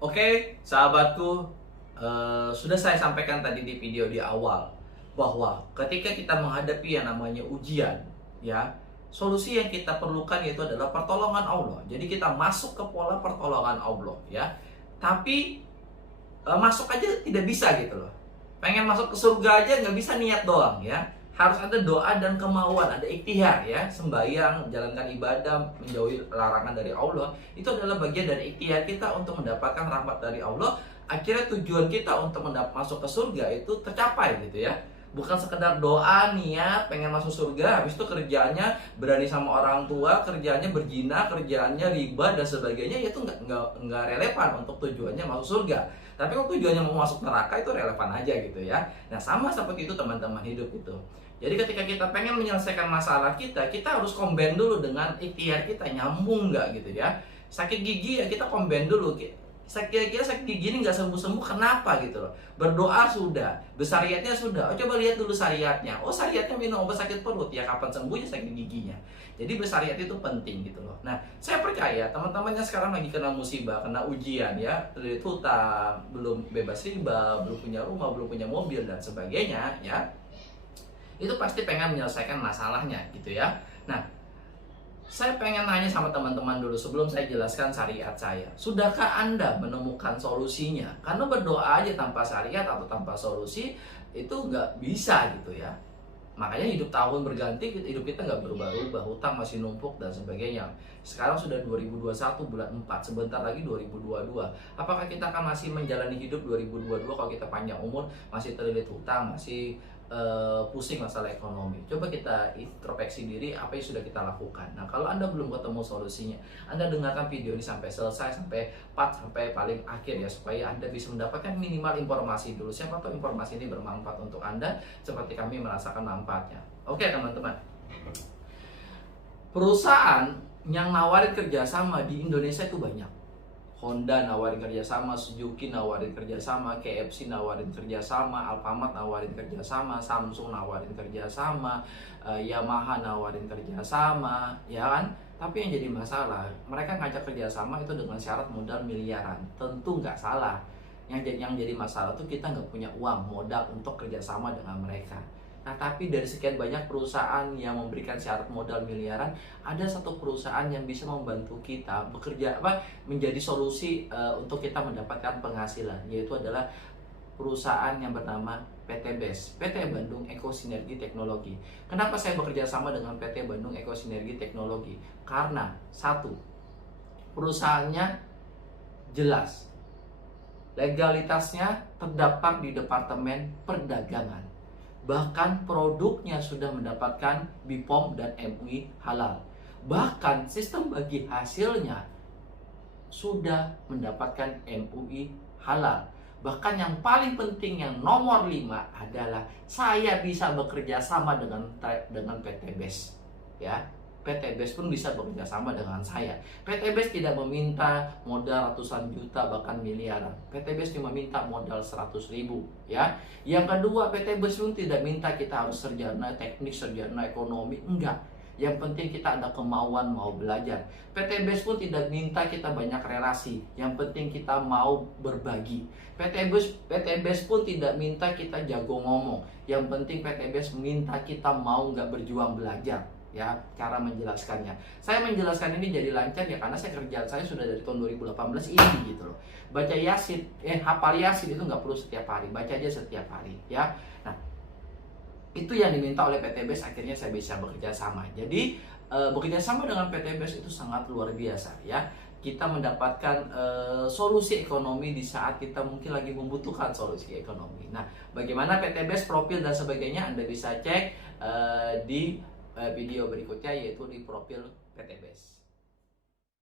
Oke, sahabatku, sudah saya sampaikan tadi di video di awal bahwa ketika kita menghadapi yang namanya ujian, ya, solusi yang kita perlukan yaitu adalah pertolongan Allah. Jadi kita masuk ke pola pertolongan Allah, ya. Tapi masuk aja tidak bisa gitu loh. Pengen masuk ke surga aja nggak bisa niat doang, ya. Harus ada doa dan kemauan, ada ikhtiar, ya. Sembahyang, menjalankan ibadah, menjauhi larangan dari Allah, itu adalah bagian dari ikhtiar kita untuk mendapatkan rahmat dari Allah. Akhirnya tujuan kita untuk masuk ke surga itu tercapai gitu, ya. Bukan sekedar doa, niat, pengen masuk surga, habis itu kerjanya berani sama orang tua, kerjanya berzina, kerjanya riba dan sebagainya, itu nggak relevan untuk tujuannya masuk surga. Tapi kalau tujuannya mau masuk neraka itu relevan aja gitu, ya. Nah, sama seperti itu teman-teman hidup itu. Jadi ketika kita pengen menyelesaikan masalah kita harus combine dulu dengan ikhtiar kita, nyambung nggak gitu, ya. Sakit gigi ya kita combine dulu. Kira-kira sakit gigi ini nggak sembuh-sembuh kenapa gitu loh. Berdoa sudah, bersariatnya sudah. Oh, coba lihat dulu syariatnya. Oh, syariatnya minum obat sakit perut, ya kapan sembuhnya sakit giginya. Jadi bersyariat itu penting gitu loh. Nah, saya percaya teman-teman yang sekarang lagi kena musibah, kena ujian, ya, terlilit hutang, belum bebas riba, belum punya rumah, belum punya mobil dan sebagainya, ya. Itu pasti pengen menyelesaikan masalahnya gitu, ya. Nah, saya pengen nanya sama teman-teman dulu sebelum saya jelaskan syariat saya. Sudahkah Anda menemukan solusinya? Karena berdoa aja tanpa syariat atau tanpa solusi itu nggak bisa gitu, ya. Makanya hidup tahun berganti, hidup kita nggak berubah-ubah, hutang masih numpuk dan sebagainya. Sekarang sudah 2021 bulan 4, sebentar lagi 2022. Apakah kita akan masih menjalani hidup 2022 kalau kita panjang umur, masih terlilit hutang, masih pusing masalah ekonomi? Coba kita introspeksi diri apa yang sudah kita lakukan. Nah, kalau Anda belum ketemu solusinya, Anda dengarkan video ini sampai selesai, sampai part, sampai paling akhir, ya, supaya Anda bisa mendapatkan minimal informasi dulu. Siapa tahu informasi ini bermanfaat untuk Anda seperti kami merasakan manfaatnya. Oke teman-teman, perusahaan yang nawarin kerjasama di Indonesia itu banyak. Honda nawarin kerjasama, Suzuki nawarin kerjasama, KFC nawarin kerjasama, Alfamart nawarin kerjasama, Samsung nawarin kerjasama, Yamaha nawarin kerjasama, ya kan? Tapi yang jadi masalah, mereka ngajak kerjasama itu dengan syarat modal miliaran. Tentu nggak salah. Yang jadi masalah tuh kita nggak punya uang modal untuk kerjasama dengan mereka. Nah, tapi dari sekian banyak perusahaan yang memberikan syarat modal miliaran, ada satu perusahaan yang bisa membantu kita bekerja menjadi solusi untuk kita mendapatkan penghasilan, yaitu adalah perusahaan yang bernama PT BES, PT Bandung Eko Sinergi Teknologi. Kenapa saya bekerja sama dengan PT Bandung Eko Sinergi Teknologi? Karena satu, perusahaannya jelas, legalitasnya terdapat di Departemen Perdagangan. Bahkan produknya sudah mendapatkan BPOM dan MUI halal. Bahkan sistem bagi hasilnya sudah mendapatkan MUI halal. Bahkan yang paling penting, yang nomor 5 adalah saya bisa bekerja sama dengan PT BES, ya. PT BES pun bisa bekerja sama dengan saya. PT BES tidak meminta modal ratusan juta bahkan miliaran. PT BES cuma minta modal 100.000, ya. Yang kedua, PT BES pun tidak minta kita harus sarjana teknik, sarjana ekonomi, enggak. Yang penting kita ada kemauan mau belajar. PT BES pun tidak minta kita banyak relasi. Yang penting kita mau berbagi. PT BES pun tidak minta kita jago ngomong. Yang penting PT BES minta kita mau nggak berjuang belajar, ya, cara menjelaskannya. Saya menjelaskan ini jadi lancar ya karena kerjaan saya sudah dari tahun 2018 ini gitu loh. Baca Yasin, hafal Yasin itu nggak perlu setiap hari, baca aja setiap hari, ya. Nah, itu yang diminta oleh PT BES, akhirnya saya bisa bekerja sama. Jadi bekerja sama dengan PT BES itu sangat luar biasa, ya. Kita mendapatkan solusi ekonomi di saat kita mungkin lagi membutuhkan solusi ekonomi. Nah, bagaimana PT BES, profil dan sebagainya Anda bisa cek di video berikutnya, yaitu di profil PT BES.